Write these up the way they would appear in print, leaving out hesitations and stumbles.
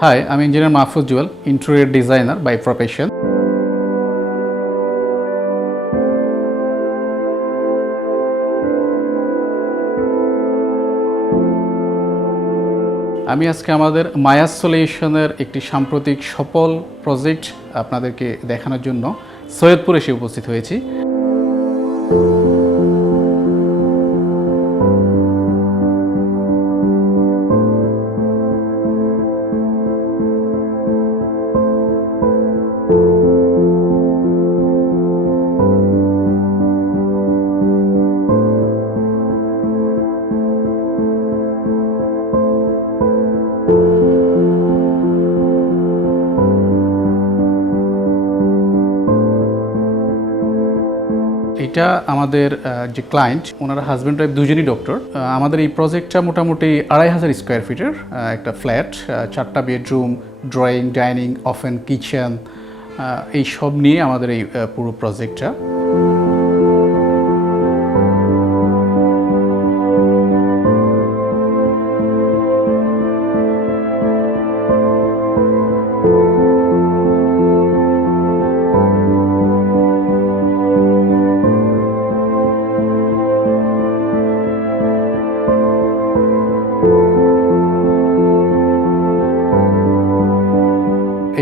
Hi, I'm Engineer Mahfouz Jewel, interior designer by profession. আমি আজকে আমাদের মায়াস সলিউশনের একটি সাম্প্রতিক সফল প্রজেক্ট আপনাদেরকে দেখানোর জন্য সৈয়দপুর এসে উপস্থিত হয়েছি। এটা আমাদের যে ক্লায়েন্ট ওনারা হাজব্যান্ড ওয়াইফ দুজনই ডক্টর। আমাদের এই প্রজেক্টটা মোটামুটি ২৫০০ স্কোয়ার ফিটের একটা ফ্ল্যাট, ৪টা bedroom, drawing, dining, oven, kitchen, এই সব নিয়ে আমাদের এই পুরো প্রজেক্টটা।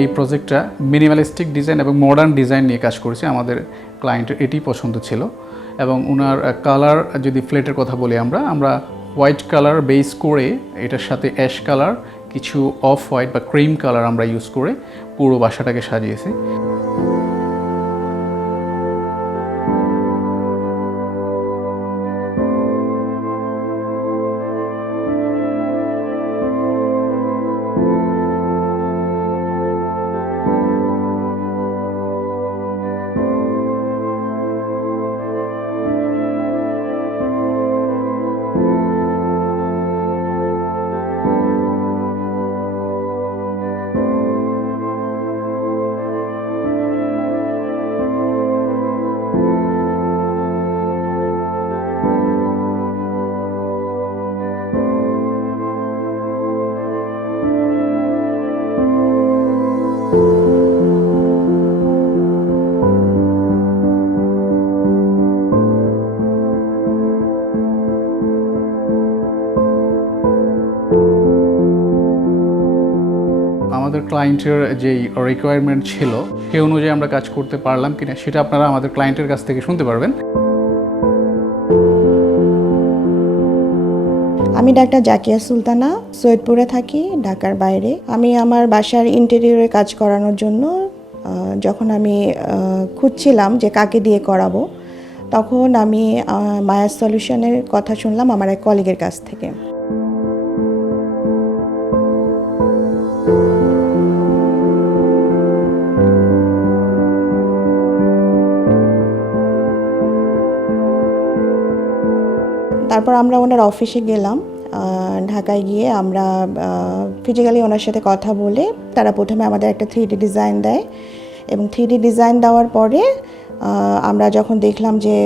এই প্রজেক্টটা মিনিমালিস্টিক ডিজাইন এবং মডার্ন ডিজাইন নিয়ে কাজ করেছে। আমাদের ক্লায়েন্টের এটি পছন্দ ছিল এবং ওনার কালার, যদি ফ্ল্যাটের কথা বলি আমরা হোয়াইট কালার বেস করে এটার সাথে অ্যাশ কালার, কিছু অফ হোয়াইট বা ক্রিম কালার আমরা ইউজ করে পুরো বাসাটাকে সাজিয়েছি। আমাদের ক্লায়েন্টের যেই রিকোয়ারমেন্ট ছিল সেই অনুযায়ী আমরা কাজ করতে পারলাম কিনা সেটা আপনারা আমাদের ক্লায়েন্টের কাছ থেকে শুনতে পারবেন। আমি ডাক্তার জাকিয়া সুলতানা, সৈয়দপুরে থাকি, ঢাকার বাইরে। আমি আমার বাসার ইন্টেরিয়রে কাজ করানোর জন্য যখন আমি খুঁজছিলাম যে কাকে দিয়ে করাবো, তখন আমি মায়াস সলিউশনের কথা শুনলাম আমার এক কলিগের কাছ থেকে। তারপর আমরা ওনার অফিসে গেলাম। ঢাকায় গিয়ে আমরা ফিজিক্যালি ওনার সাথে কথা বলে তারা প্রথমে আমাদের একটা 3D ডিজাইন দেয় এবং 3D ডিজাইন দেওয়ার পরে আমরা যখন দেখলাম যে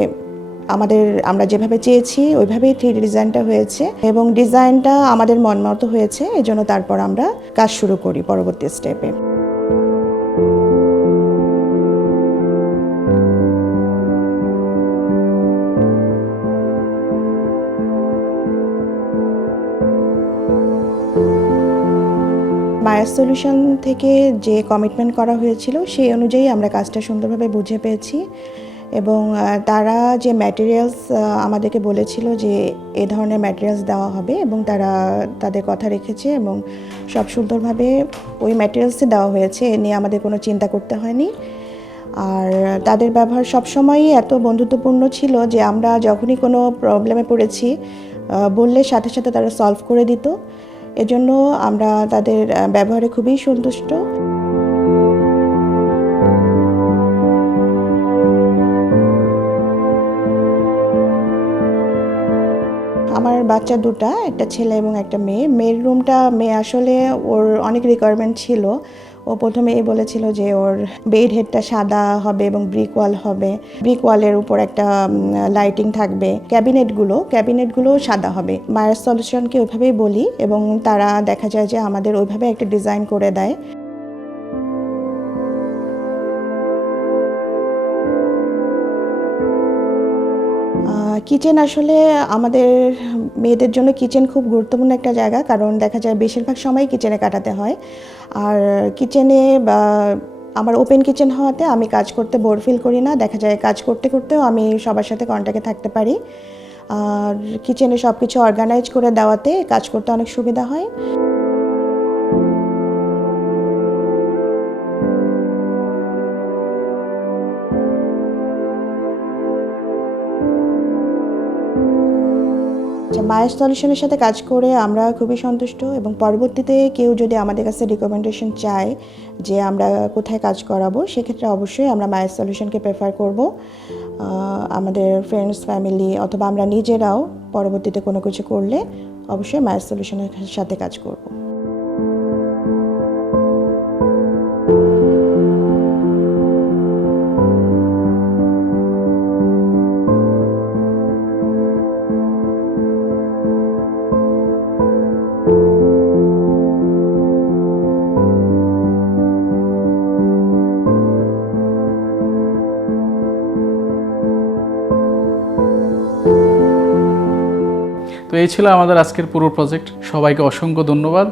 আমরা যেভাবে চেয়েছি ওইভাবেই 3D ডিজাইনটা হয়েছে এবং ডিজাইনটা আমাদের মন মতো হয়েছে, এজন্য তারপর আমরা কাজ শুরু করি পরবর্তী স্টেপে। মায়াস সলিউশন থেকে যে কমিটমেন্ট করা হয়েছিল সেই অনুযায়ী আমরা কাজটা সুন্দরভাবে বুঝে পেয়েছি এবং তারা যে ম্যাটেরিয়ালস আমাদেরকে বলেছিল যে এ ধরনের ম্যাটেরিয়ালস দেওয়া হবে এবং তারা তাদের কথা রেখেছে এবং সব সুন্দরভাবে ওই ম্যাটেরিয়ালসই দেওয়া হয়েছে, এ নিয়ে আমাদের কোনো চিন্তা করতে হয়নি। আর তাদের ব্যবহার সবসময়ই এত বন্ধুত্বপূর্ণ ছিল যে আমরা যখনই কোনো প্রবলেমে পড়েছি বললে সাথে সাথে তারা সলভ করে দিত, এজন্য আমরা তাদের ব্যবহারে খুবই সন্তুষ্ট। আমার বাচ্চা দুটা, একটা ছেলে এবং একটা মেয়ে। মেয়ের রুমটা আসলে ওর অনেক রিকোয়ারমেন্ট ছিল, ও প্রথমেই বলেছিল যে ওর বেড হেডটা সাদা হবে এবং ব্রিক ওয়াল হবে, ব্রিক ওয়ালের উপর একটা লাইটিং থাকবে, ক্যাবিনেটগুলো সাদা হবে। মায়ার সলিউশনকে ওইভাবেই বলি এবং তারা দেখা যায় যে আমাদের ওইভাবে একটা ডিজাইন করে দেয়। কিচেন আসলে আমাদের মেয়েদের জন্য কিচেন খুব গুরুত্বপূর্ণ একটা জায়গা, কারণ দেখা যায় বেশিরভাগ সময় কিচেনে কাটাতে হয়। আর কিচেনে বা আমার ওপেন কিচেন হওয়াতে আমি কাজ করতে বোর ফিল করি না, দেখা যায় কাজ করতে করতেও আমি সবার সাথে কন্ট্যাক্টে থাকতে পারি। আর কিচেনে সব কিছু অর্গানাইজ করে দেওয়াতে কাজ করতে অনেক সুবিধা হয়। মায়ার সলিউশনের সাথে কাজ করে আমরা খুবই সন্তুষ্ট এবং পরবর্তীতে কেউ যদি আমাদের কাছে রিকমেন্ডেশন চায় যে আমরা কোথায় কাজ করাবো, সেক্ষেত্রে অবশ্যই আমরা মায়ার সলিউশনকে প্রেফার করব। আমাদের ফ্রেন্ডস, ফ্যামিলি অথবা আমরা নিজেরাও পরবর্তীতে কোনো কিছু করলে অবশ্যই মায়ার সলিউশনের সাথে কাজ করব। তো এই ছিল আমাদের আজকের পুরো প্রজেক্ট। সবাইকে অসংখ্য ধন্যবাদ।